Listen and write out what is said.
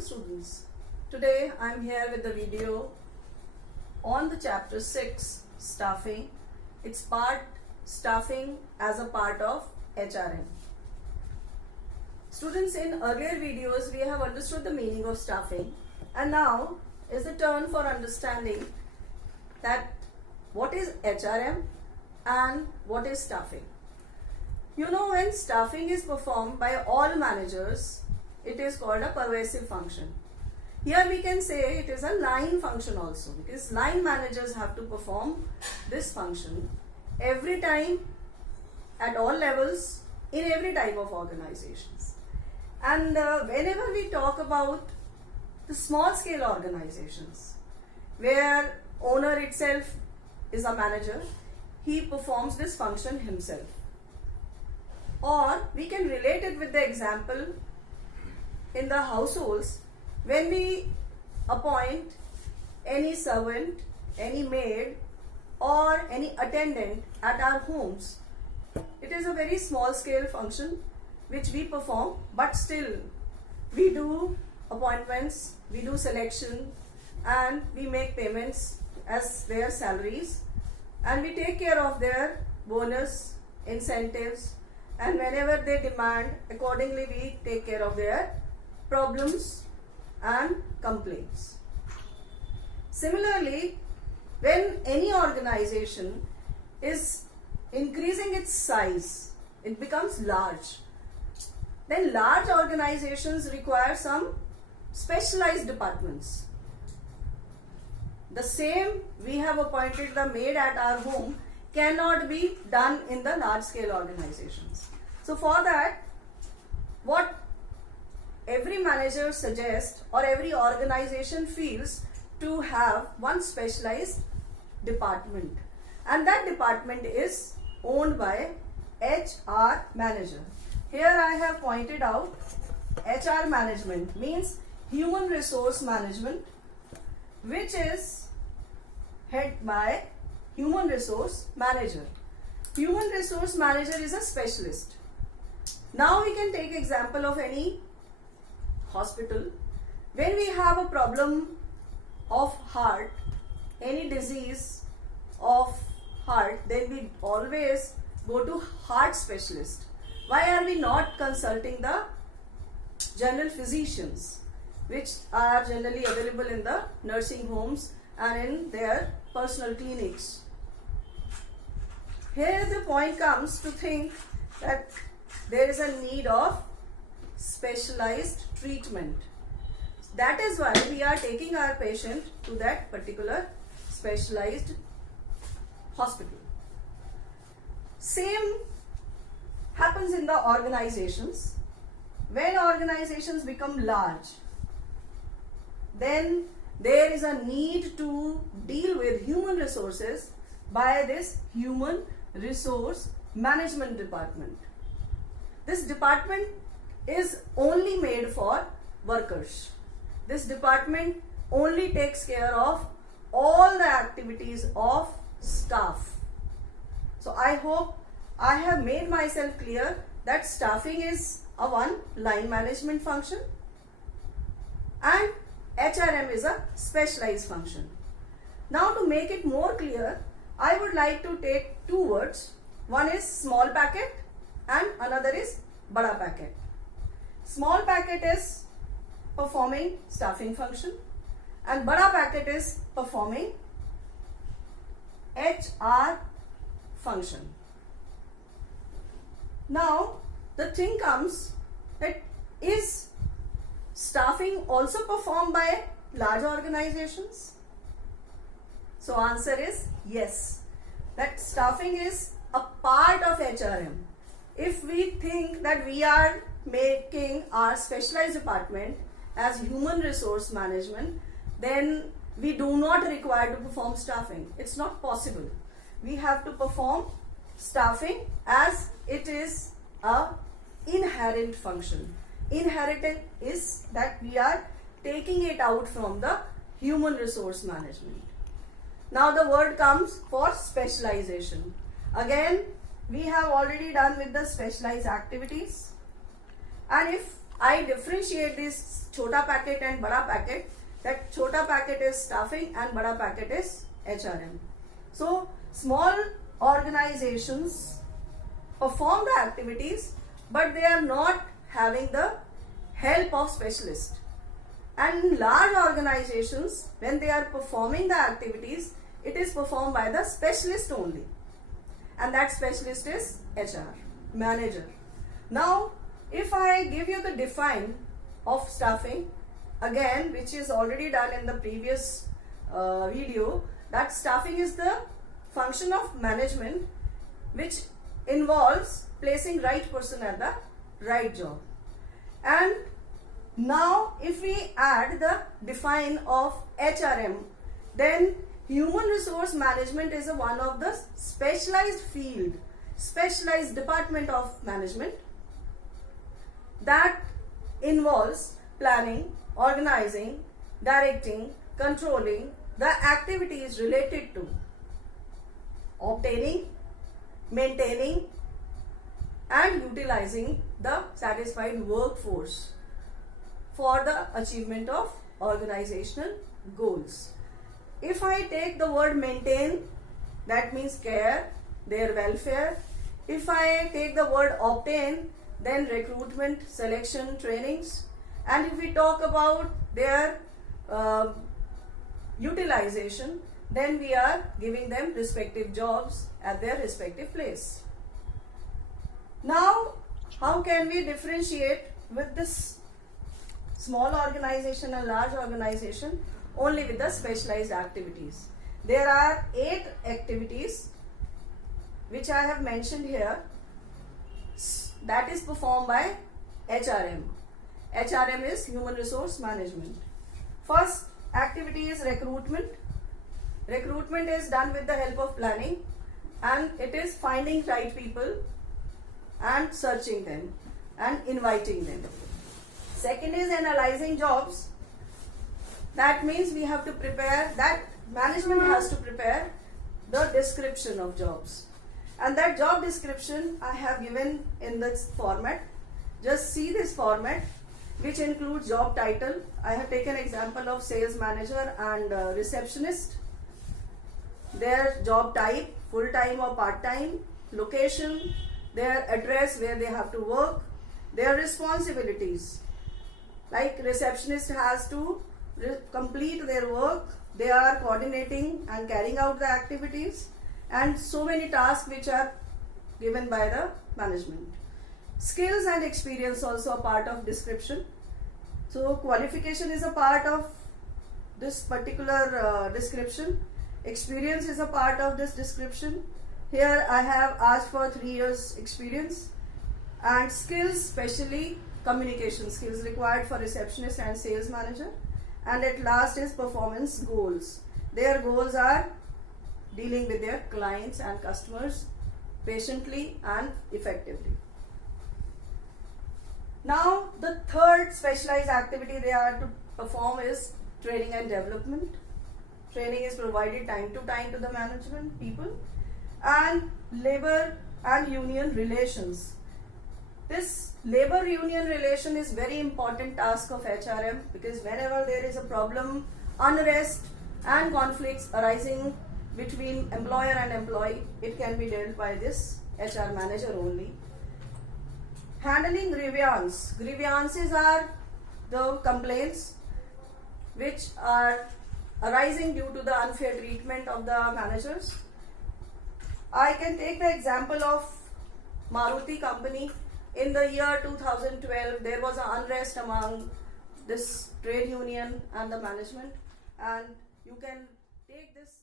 Students, today I am here with the video on the chapter 6 staffing. It's part staffing as a part of HRM. Students, in earlier videos we have understood the meaning of staffing, and now is the turn for understanding that what is HRM and what is staffing. You know, when staffing is performed by all managers, it is called a pervasive function. Here we can say it is a line function also, because line managers have to perform this function every time, at all levels, in every type of organizations. And whenever we talk about the small scale organizations where owner itself is a manager, he performs this function himself. Or we can relate it with the example in the households when we appoint any servant, any maid or any attendant at our homes. It is a very small scale function which we perform, but still we do appointments, we do selection, and we make payments as their salaries, and we take care of their bonus, incentives, and whenever they demand, accordingly we take care of their problems and complaints. Similarly, when any organization is increasing its size, it becomes large, then large organizations require some specialized departments. The same we have appointed the maid at our home cannot be done in the large scale organizations. So for that, what every manager suggests or every organization feels to have one specialized department, and that department is owned by HR manager. Here I have pointed out HR management means human resource management, which is head by human resource manager. Human resource manager is a specialist. Now we can take example of any hospital. When we have a problem of heart, any disease of heart, then we always go to heart specialist. Why are we not consulting the general physicians, which are generally available in the nursing homes and in their personal clinics? Here the point comes to think that there is a need of specialized treatment. That is why we are taking our patient to that particular specialized hospital. Same happens in the organizations. When organizations become large, then there is a need to deal with human resources by this human resource management department. This department is only made for workers. This department only takes care of all the activities of staff. So I hope I have made myself clear that staffing is a one line management function and HRM is a specialized function. Now to make it more clear, I would like to take two words. One is small packet and another is bada packet. Small packet is performing staffing function and bada packet is performing HR function. Now the thing comes that is staffing also performed by large organizations? So answer is yes, that staffing is a part of HRM. If we think that we are making our specialized department as human resource management, then we do not require to perform staffing. It's not possible. We have to perform staffing as it is a inherent function. Inherited is that we are taking it out from the human resource management. Now the word comes for specialization. Again, we have already done with the specialized activities, and if I differentiate this chota packet and bada packet. That chota packet is staffing and bada packet is HRM. So small organizations perform the activities, but they are not having the help of specialists. And large organizations, when they are performing the activities, it is performed by the specialist only. And that specialist is HR, manager. Now, if I give you the define of staffing, again, which is already done in the previous video, that staffing is the function of management which involves placing right person at the right job. And now if we add the define of HRM, then human resource management is one of the specialized field, specialized department of management that involves planning, organizing, directing, controlling the activities related to obtaining, maintaining and utilizing the satisfied workforce for the achievement of organizational goals. If I take the word maintain, that means care, their welfare. If I take the word obtain, then recruitment, selection, trainings. And if we talk about their utilization, then we are giving them respective jobs at their respective place. Now, how can we differentiate with this small organization and large organization? Only with the specialized activities. There are 8 activities which I have mentioned here that is performed by HRM. HRM is human resource management. First activity is recruitment. Recruitment is done with the help of planning, and it is finding right people and searching them and inviting them. Second is analyzing jobs. That means we have to prepare, that management has to prepare the description of jobs. And that job description I have given in this format. Just see this format, which includes job title. I have taken example of sales manager and receptionist. Their job type, full-time or part-time, location, their address where they have to work, their responsibilities. Like receptionist has to complete their work, they are coordinating and carrying out the activities, and so many tasks which are given by the management. Skills and experience also a part of description. So qualification is a part of this particular description. Experience is a part of this description. Here I have asked for 3 years experience. And skills, especially communication skills required for receptionist and sales manager. And at last is performance goals. Their goals are dealing with their clients and customers patiently and effectively. Now the third specialized activity they are to perform is training and development. Training is provided time to time to the management people. And labor and union relations. This labor union relation is very important task of HRM, because whenever there is a problem, unrest and conflicts arising between employer and employee, it can be dealt by this HR manager only. Handling grievance. Grievances are the complaints which are arising due to the unfair treatment of the managers. I can take the example of Maruti company. In the year 2012, there was an unrest among this trade union and the management, and you can take this